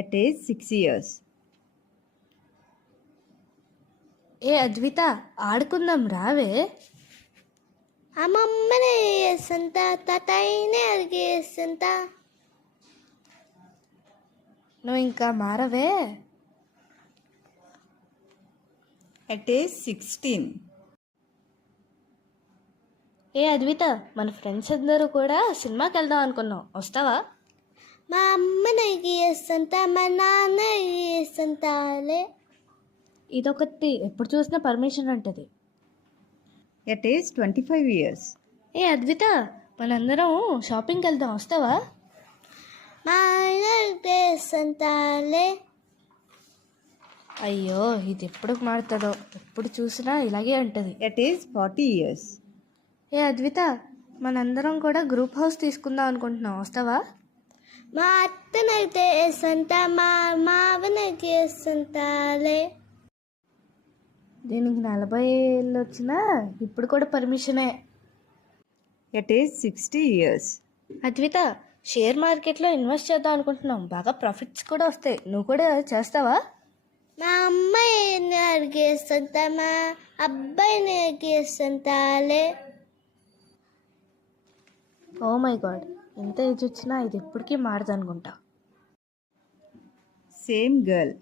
At age 6 years. ఏ అద్విత, ఆడుకుందాం రావే. అమ్మమ్మనే చేస్తుంట, తాతయ్యనే అడిగి చేస్తుంట. నువ్వు ఇంకా మారవే. At age 16. ఏ అద్విత, మన ఫ్రెండ్స్ అందరూ కూడా సినిమాకి వెళ్దాం అనుకున్నాం, వస్తావా? మా అమ్మని అడిగి చేస్తుంట, మా నాన్న అడిగి చేస్తుంటాలే. ఇదొకటి ఎప్పుడు చూసినా పర్మిషన్ అంటది. At age 25 years. ఏ అద్విత, మనందరం షాపింగ్కి వెళ్దాం, వస్తావా? మా ఆయన అడిగి చేస్తుంటాలే. అయ్యో, ఇది ఎప్పుడు మారుతుందో, ఎప్పుడు చూసినా ఇలాగే అంటది. At age 40 years. ఏ అద్విత, మనందరం కూడా గ్రూప్ హౌస్ తీసుకుందాం అనుకుంటున్నాం, వస్తావా? మా అత్తని అడిగి చేస్తుంట, మా మావని అడిగి చేస్తుంటాలే. దీనికి 40 ఏళ్ళు వచ్చినా ఇప్పుడు కూడా పర్మిషనే. At age 60 years. Advitha, share మార్కెట్లో ఇన్వెస్ట్ చేద్దాం అనుకుంటున్నాం, బాగా ప్రాఫిట్స్ కూడా వస్తాయి, నువ్వు కూడా చేస్తావా? మా అమ్మాయిని అడిగి చేస్తుంట, మా అబ్బాయిని అడిగి చేస్తుంటాలే. ఓ మై గాడ్, ఎంత ఏజ్ వచ్చినా ఇది ఎప్పటికీ మారదు అనుకుంటా. Same girl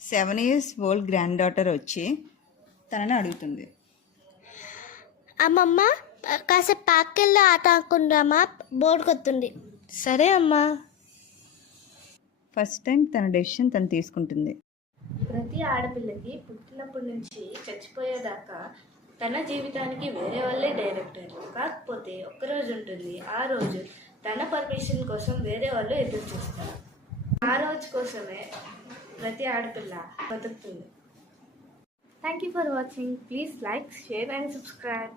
7 years old granddaughter వచ్చి తనని అడుగుతుంది. అమ్మమ్మ, కాసేపు పాకెల్లో ఆట ఆడుకుందామా, బోర్డు కొత్తుంది. సరే అమ్మా. ఫస్ట్ టైం తన డెసిషన్ తను తీసుకుంటుంది. ప్రతి ఆడపిల్లకి పుట్టినప్పటి నుంచి చచ్చిపోయేదాకా తన జీవితానికి వేరే వాళ్ళే డైరెక్టర్. కాకపోతే ఒక్కరోజు ఉంటుంది, ఆ రోజు తన పర్మిషన్ కోసం వేరే వాళ్ళు ఎదురు చూస్తారు. ఆ రోజు కోసమే ప్రతి ఆడపిల్ల బతుకుతుంది. Thank you for watching. Please like, share and subscribe.